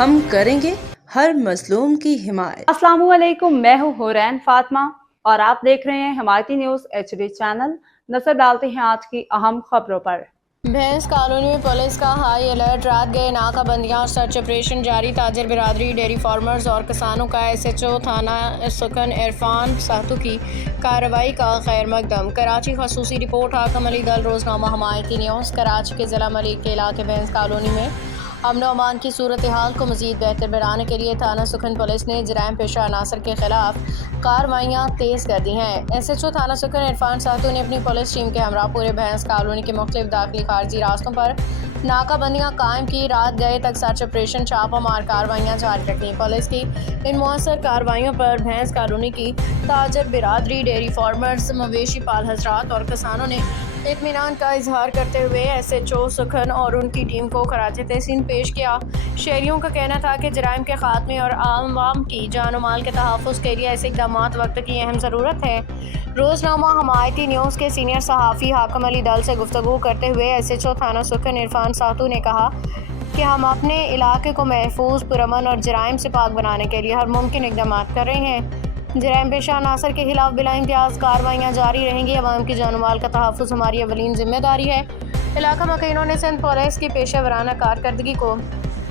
ہم کریں گے ہر مظلوم کی حمایت۔ السلام علیکم، میں ہوں حورین فاطمہ اور آپ دیکھ رہے ہیں حمایتی نیوز HD چینل۔ نظر ڈالتے ہیں آج کی اہم خبروں پر۔ بھینس کالونی میں پولیس کا ہائی الرٹ، رات گئے ناکہ بندیاں اور سرچ آپریشن جاری۔ تاجر برادری، ڈیری فارمرز اور کسانوں کا SHO تھانہ سکھن عرفان ساتو کی کارروائی کا خیر مقدم۔ کراچی خصوصی رپورٹ حاکم علی دل، روزنامہ حمایتی نیوز۔ کراچی کے ضلع ملک کے علاقے بھینس کالونی میں امن و امان کی صورتحال کو مزید بہتر بنانے کے لیے تھانہ سکھن پولیس نے جرائم پیشہ عناصر کے خلاف کارروائیاں تیز کر دی ہیں۔ SHO تھانہ سکھن عرفان ساتو نے اپنی پولیس ٹیم کے ہمراہ پورے بھینس کالونی کے مختلف داخلی خارجی راستوں پر ناکہ بندیاں قائم کی۔ رات گئے تک سرچ آپریشن، چھاپہ مار کارروائیاں جاری رکھیں۔ پولیس کی ان مؤثر کارروائیوں پر بھینس کالونی کی تاجر برادری، ڈیری فارمرز، مویشی پال حضرات اور کسانوں نے اطمینان کا اظہار کرتے ہوئے SHO سکھن اور ان کی ٹیم کو خراج تحسین پیش کیا۔ شہریوں کا کہنا تھا کہ جرائم کے خاتمے اور عوام کی جان و مال کے تحفظ کے لیے ایسے اقدامات وقت کی اہم ضرورت ہے۔ روزنامہ حمایتی نیوز کے سینئر صحافی حاکم علی دل سے گفتگو کرتے ہوئے SHO تھانہ سکھن عرفان ساتو نے کہا کہ ہم اپنے علاقے کو محفوظ، پرامن اور جرائم سے پاک بنانے کے لیے ہر ممکن اقدامات کر رہے ہیں۔ جرائم پیشہ عناصر کے خلاف بلا امتیاز کارروائیاں جاری رہیں گی۔ عوام کی جان و مال کا تحفظ ہماری اولین ذمہ داری ہے۔ علاقہ مکینوں نے سندھ پولیس کی پیشہ ورانہ کارکردگی کو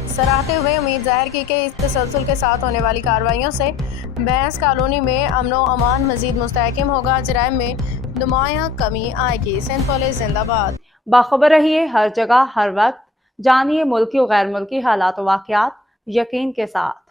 سراہتے ہوئے امید ظاہر کی کہ اس تسلسل کے ساتھ ہونے والی کارروائیوں سے بھینس کالونی میں امن و امان مزید مستحکم ہوگا، جرائم میں نمایاں کمی آئے گی۔ سندھ پولیس زندہ باد۔ باخبر رہیے ہر جگہ ہر وقت، جانیے ملکی و غیر ملکی حالات و واقعات یقین کے ساتھ۔